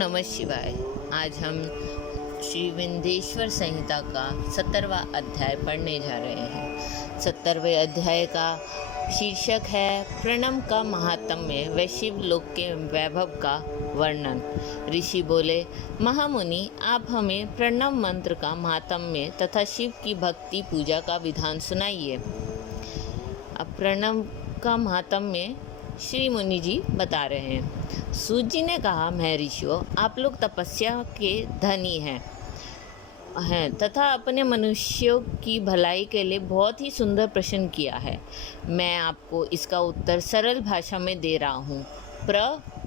नमः शिवाय। आज हम श्री विंध्येश्वर संहिता का 17वां अध्याय पढ़ने जा रहे हैं। 17वें अध्याय का शीर्षक है प्रणव का महात्म्य व शिवलोक के वैभव का वर्णन। ऋषि बोले, महामुनि, आप हमें प्रणव मंत्र का महात्म्य तथा शिव की भक्ति पूजा का विधान सुनाइए। अब प्रणव का महात्म्य श्री मुनि जी बता रहे हैं। सूत जी ने कहा, महर्षियों, आप लोग तपस्या के धनी हैं तथा अपने मनुष्यों की भलाई के लिए बहुत ही सुंदर प्रश्न किया है। मैं आपको इसका उत्तर सरल भाषा में दे रहा हूँ।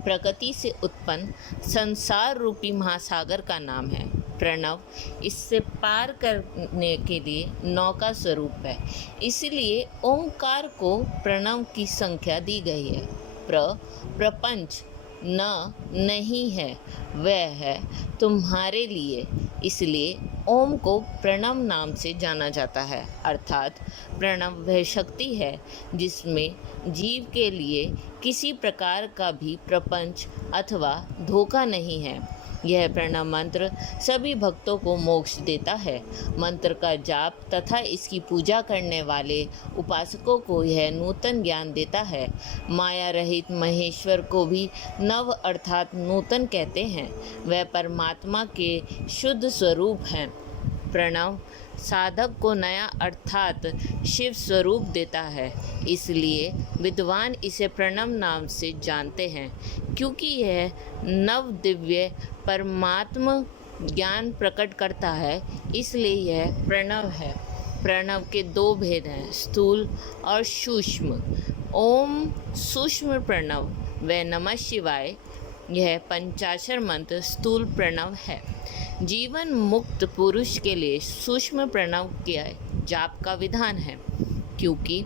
प्रकृति से उत्पन्न संसार रूपी महासागर का नाम है प्रणव। इससे पार करने के लिए नौका स्वरूप है, इसलिए ओंकार को प्रणव की संख्या दी गई है। प्रपंच नहीं है, वह है तुम्हारे लिए, इसलिए ओम को प्रणव नाम से जाना जाता है। अर्थात प्रणव वह शक्ति है जिसमें जीव के लिए किसी प्रकार का भी प्रपंच अथवा धोखा नहीं है। यह प्रणव मंत्र सभी भक्तों को मोक्ष देता है। मंत्र का जाप तथा इसकी पूजा करने वाले उपासकों को यह नूतन ज्ञान देता है। माया रहित महेश्वर को भी नव अर्थात नूतन कहते हैं। वह परमात्मा के शुद्ध स्वरूप हैं। प्रणव साधक को नया अर्थात शिव स्वरूप देता है, इसलिए विद्वान इसे प्रणव नाम से जानते हैं। क्योंकि यह नव दिव्य परमात्मा ज्ञान प्रकट करता है, इसलिए यह प्रणव है। प्रणव के दो भेद हैं, स्थूल और सूक्ष्म। ओम सूक्ष्म प्रणव व नमः शिवाय, यह पंचाक्षर मंत्र स्थूल प्रणव है। जीवन मुक्त पुरुष के लिए सूक्ष्म प्रणव के जाप का विधान है, क्योंकि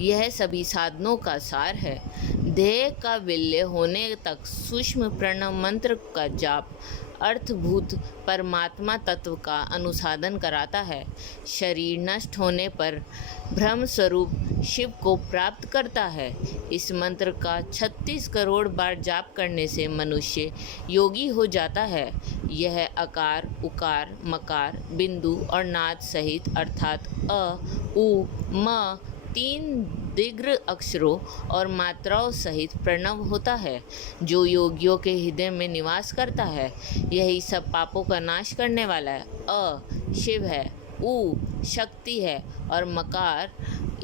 यह सभी साधनों का सार है। ध्येय का विलय होने तक सूक्ष्म प्रणव मंत्र का जाप अर्थभूत परमात्मा तत्व का अनुसाधन कराता है। शरीर नष्ट होने पर ब्रह्म स्वरूप शिव को प्राप्त करता है। इस मंत्र का 36 करोड़ बार जाप करने से मनुष्य योगी हो जाता है। यह अकार, उकार, मकार, बिंदु और नाद सहित अर्थात अ, उ, म 3 दीर्घ अक्षरों और मात्राओं सहित प्रणव होता है, जो योगियों के हृदय में निवास करता है। यही सब पापों का नाश करने वाला है। अ शिव है, उ शक्ति है और मकार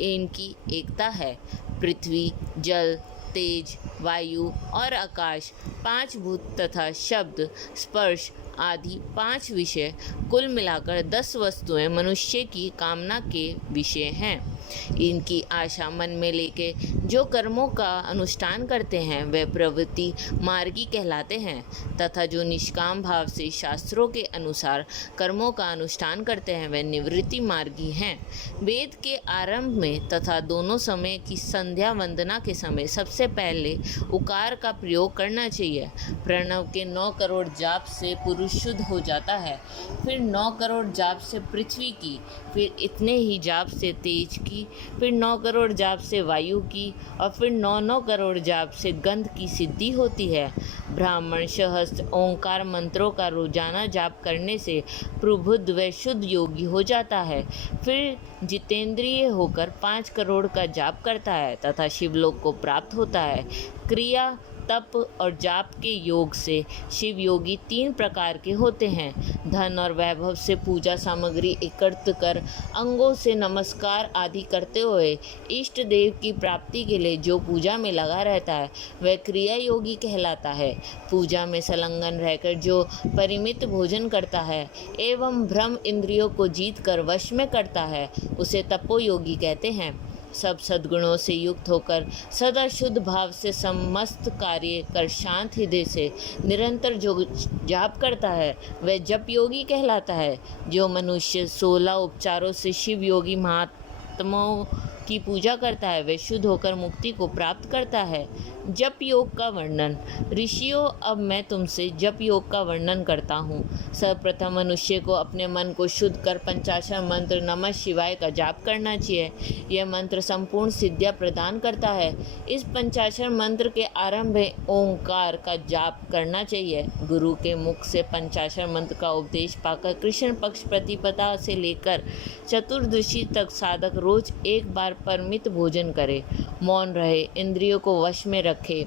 इनकी एकता है। पृथ्वी, जल, तेज, वायु और आकाश 5 भूत तथा शब्द, स्पर्श आदि 5 विषय, कुल मिलाकर 10 वस्तुएं मनुष्य की कामना के विषय हैं। इनकी आशा मन में लेके जो कर्मों का अनुष्ठान करते हैं वे प्रवृत्ति मार्गी कहलाते हैं, तथा जो निष्काम भाव से शास्त्रों के अनुसार कर्मों का अनुष्ठान करते हैं वे निवृत्ति मार्गी हैं। वेद के आरंभ में तथा दोनों समय की संध्या वंदना के समय सबसे पहले उकार का प्रयोग करना चाहिए। प्रणव के 9 करोड़ जाप से पुरुष शुद्ध हो जाता है, फिर 9 करोड़ जाप से पृथ्वी की, फिर इतने ही जाप से तेज की, फिर 9 करोड़ जाप से वायु की और फिर 9 करोड़ जाप से गंध की सिद्धि होती है। ब्राह्मण सहस्त्र ओंकार मंत्रों का रोजाना जाप करने से प्रबुद्ध व शुद्ध योगी हो जाता है। फिर जितेंद्रिय होकर 5 करोड़ का जाप करता है तथा शिवलोक को प्राप्त होता है। क्रिया, तप और जाप के योग से शिव योगी 3 प्रकार के होते हैं। धन और वैभव से पूजा सामग्री एकत्र कर अंगों से नमस्कार आदि करते हुए इष्ट देव की प्राप्ति के लिए जो पूजा में लगा रहता है वह क्रिया योगी कहलाता है। पूजा में संलग्न रहकर जो परिमित भोजन करता है एवं ब्रह्म इंद्रियों को जीत कर वश में करता है उसे तपोयोगी कहते हैं। सब सद्गुणों से युक्त होकर सदा शुद्ध भाव से समस्त कार्य कर शांत हृदय से निरंतर जो जाप करता है वह जप योगी कहलाता है। जो मनुष्य 16 उपचारों से शिव योगी महात्माओं की पूजा करता है वह शुद्ध होकर मुक्ति को प्राप्त करता है। जप योग का वर्णन। ऋषियों, अब मैं तुमसे जप योग का वर्णन करता हूँ। सर्वप्रथम मनुष्य को अपने मन को शुद्ध कर पंचाक्षर मंत्र नमः शिवाय का जाप करना चाहिए। यह मंत्र संपूर्ण सिद्धियाँ प्रदान करता है। इस पंचाक्षर मंत्र के आरंभ में ओंकार का जाप करना चाहिए। गुरु के मुख से पंचाक्षर मंत्र का उपदेश पाकर कृष्ण पक्ष प्रतिपदा से लेकर चतुर्दशी तक साधक रोज एक बार परिमित भोजन करे, मौन रहे, इंद्रियों को वश में रखे,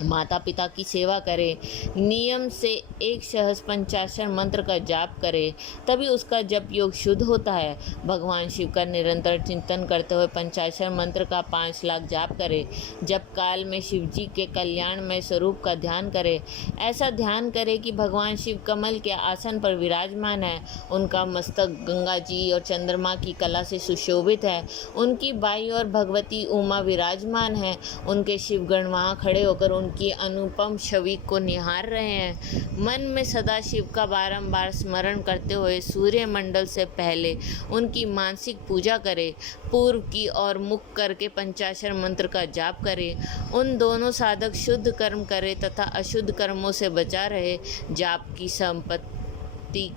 माता पिता की सेवा करे, नियम से एक सहस्र पंचाक्षर मंत्र का जाप करे, तभी उसका जप योग शुद्ध होता है। भगवान शिव का निरंतर चिंतन करते हुए पंचाक्षर मंत्र का 5 लाख जाप करे। जप काल में शिव जी के कल्याणमय स्वरूप का ध्यान करे। ऐसा ध्यान करे कि भगवान शिव कमल के आसन पर विराजमान है, उनका मस्तक गंगा जी और चंद्रमा की कला से सुशोभित है, उनकी बाई और भगवती उमा विराजमान है, उनके शिवगण वहाँ खड़े होकर उनकी अनुपम छवि को निहार रहे हैं। मन में सदा शिव का बारंबार स्मरण करते हुए सूर्य मंडल से पहले उनकी मानसिक पूजा करे। पूर्व की ओर मुख करके पंचाक्षर मंत्र का जाप करे। उन दोनों साधक शुद्ध कर्म करे तथा अशुद्ध कर्मों से बचा रहे। जाप की संपत्ति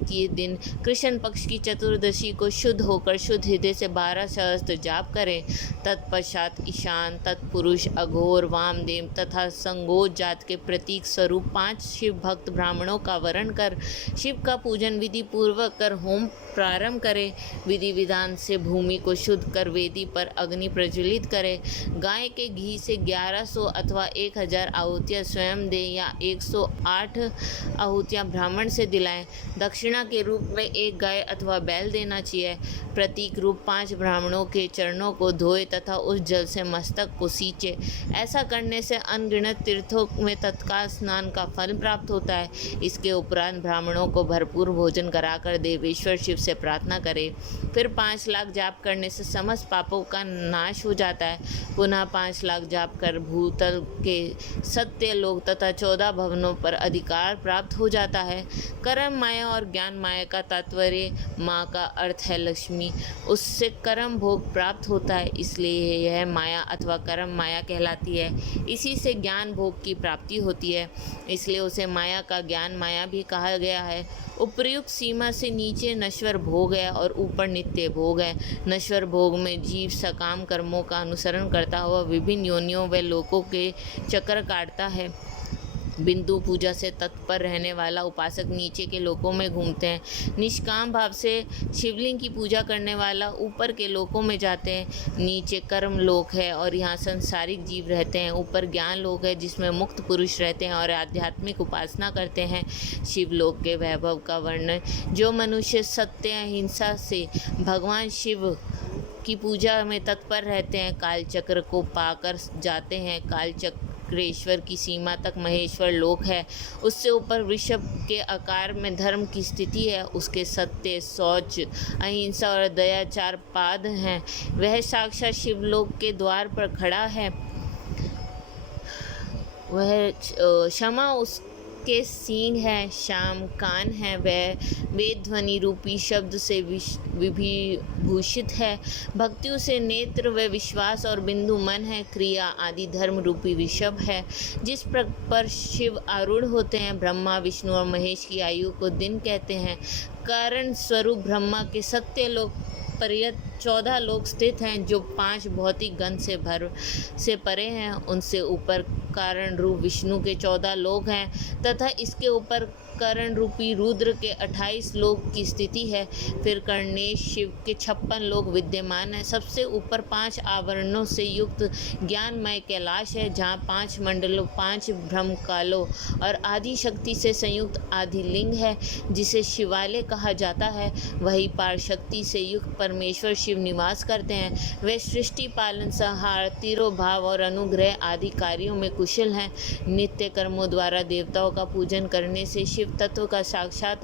के दिन कृष्ण पक्ष की चतुर्दशी को शुद्ध होकर शुद्ध हृदय से 12 सहस्त्र जाप करें। तत्पश्चात ईशान, तत्पुरुष, अघोर, वामदेव तथा संगोज जात के प्रतीक स्वरूप 5 शिव भक्त ब्राह्मणों का वर्ण कर शिव का पूजन विधि पूर्वक कर होम प्रारंभ करें। विधि विधान से भूमि को शुद्ध कर वेदी पर अग्नि प्रज्वलित करें। गाय के घी से 1100 अथवा 1000 आहुतियाँ स्वयं दें या 108 आहुतियाँ ब्राह्मण से दिलाएं। दक्षिणा के रूप में 1 गाय अथवा बैल देना चाहिए। प्रतीक रूप 5 ब्राह्मणों के चरणों को धोए तथा उस जल से मस्तक को सींचे। ऐसा करने से अनगिनत तीर्थों में तत्काल स्नान का फल प्राप्त होता है। इसके उपरांत ब्राह्मणों को भरपूर भोजन कराकर देवेश्वर शिव से प्रार्थना करे। फिर 5 लाख जाप करने से समस्त पापों का नाश हो जाता है। पुनः 5 लाख जाप कर भूतल के सत्य लोक तथा 14 भवनों पर अधिकार प्राप्त हो जाता है। कर्म माया और ज्ञान माया का तात्पर्य माँ का अर्थ है लक्ष्मी। उससे कर्म भोग प्राप्त होता है, इसलिए यह माया अथवा कर्म माया कहलाती है। इसी से ज्ञान भोग की प्राप्ति होती है, इसलिए उसे माया का ज्ञान माया भी कहा गया है। उपर्युक्त सीमा से नीचे नश्वर भोग है और ऊपर नित्य भोग है। नश्वर भोग में जीव सकाम कर्मों का अनुसरण करता हुआ विभिन्न योनियों व लोकों के चक्कर काटता है। बिंदु पूजा से तत्पर रहने वाला उपासक नीचे के लोकों में घूमते हैं। निष्काम भाव से शिवलिंग की पूजा करने वाला ऊपर के लोकों में जाते हैं। नीचे कर्म लोक है और यहाँ संसारिक जीव रहते हैं। ऊपर ज्ञान लोक है जिसमें मुक्त पुरुष रहते हैं और आध्यात्मिक उपासना करते हैं। शिवलोक के वैभव का वर्णन। जो मनुष्य सत्य अहिंसा से भगवान शिव की पूजा में तत्पर रहते हैं, कालचक्र को पाकर जाते हैं। कालचक्रेश्वर की सीमा तक महेश्वर लोक है। उससे ऊपर वृषभ के आकार में धर्म की स्थिति है। उसके सत्य, शौच, अहिंसा और दया 4 पाद हैं। वह साक्षात शिवलोक के द्वार पर खड़ा है। वह क्षमा उसके सींग है, श्याम कान है। वह वेद ध्वनि रूपी शब्द से विभूषित है। भक्तियों से नेत्र व विश्वास और बिंदु मन है। क्रिया आदि धर्म रूपी विषभ है जिस पर शिव आरूढ़ होते हैं। ब्रह्मा, विष्णु और महेश की आयु को दिन कहते हैं। कारण स्वरूप ब्रह्मा के सत्य लोक पर्यंत 14 लोक स्थित हैं जो 5 भौतिक गण से परे हैं। उनसे ऊपर कारण रूप विष्णु के 14 लोक हैं तथा इसके ऊपर करण रूपी रुद्र के 28 लोक की स्थिति है। फिर कर्णेश शिव के 56 लोक विद्यमान है। सबसे ऊपर 5 आवरणों से युक्त ज्ञानमय कैलाश है जहाँ 5 मंडलों, 5 ब्रह्मकालों और आदि शक्ति से संयुक्त आदिलिंग है जिसे शिवालय कहा जाता है। वही पार शक्ति से युक्त परमेश्वर शिव निवास करते हैं। वे सृष्टि, पालन, संहार, तिरोभाव और अनुग्रह आदि कार्यों में कुशल हैं। नित्य कर्मों द्वारा देवताओं का पूजन करने से शिव तत्व का साक्षात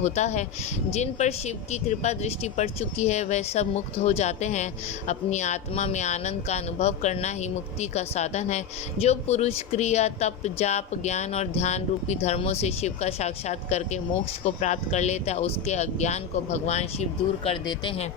होता है। जिन पर शिव की कृपा दृष्टि पड़ चुकी है वह सब मुक्त हो जाते हैं। अपनी आत्मा में आनंद का अनुभव करना ही मुक्ति का साधन है। जो पुरुष क्रिया, तप, जाप, ज्ञान और ध्यान रूपी धर्मों से शिव का साक्षात करके मोक्ष को प्राप्त कर लेता है, उसके अज्ञान को भगवान शिव दूर कर देते हैं।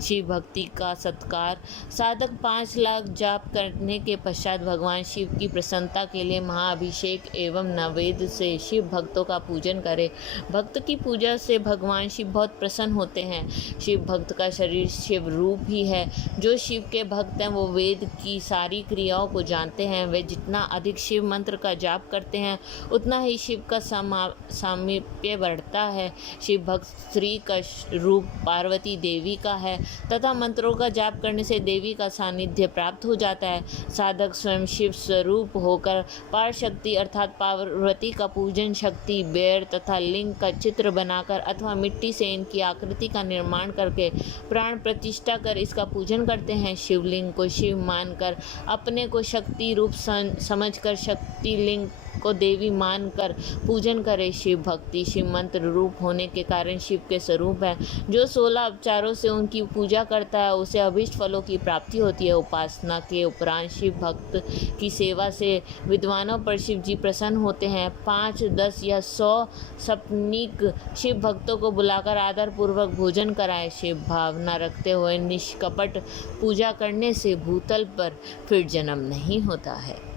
शिव भक्ति का सत्कार। साधक 5 लाख जाप करने के पश्चात भगवान शिव की प्रसन्नता के लिए महाअभिषेक एवं नैवेद्य से शिव भक्तों का पूजन करे। भक्त की पूजा से भगवान शिव बहुत प्रसन्न होते हैं। शिव भक्त का शरीर शिव रूप ही है। जो शिव के भक्त हैं वो वेद की सारी क्रियाओं को जानते हैं। वे जितना अधिक शिव मंत्र का जाप करते हैं उतना ही शिव का सामीप्य बढ़ता है। शिव भक्त स्त्री का रूप पार्वती देवी का है तथा मंत्रों का जाप करने से देवी का सानिध्य प्राप्त हो जाता है। साधक स्वयं शिव स्वरूप होकर पार शक्ति अर्थात पार्वती का पूजन, शक्ति, बेर तथा लिंग का चित्र बनाकर अथवा मिट्टी से इनकी आकृति का निर्माण करके प्राण प्रतिष्ठा कर इसका पूजन करते हैं। शिवलिंग को शिव मानकर अपने को शक्ति रूप समझकर शक्ति लिंग को देवी मानकर पूजन करे। शिव भक्ति शिव मंत्र रूप होने के कारण शिव के स्वरूप है। जो 16 उपचारों से उनकी पूजा करता है उसे अभीष्ट फलों की प्राप्ति होती है। उपासना के उपरांत शिव भक्त की सेवा से विद्वानों पर शिव जी प्रसन्न होते हैं। 5, 10 या 100 सपनीक शिव भक्तों को बुलाकर आदर पूर्वक भोजन कराएं। शिव भावना रखते हुए निष्कपट पूजा करने से भूतल पर फिर जन्म नहीं होता है।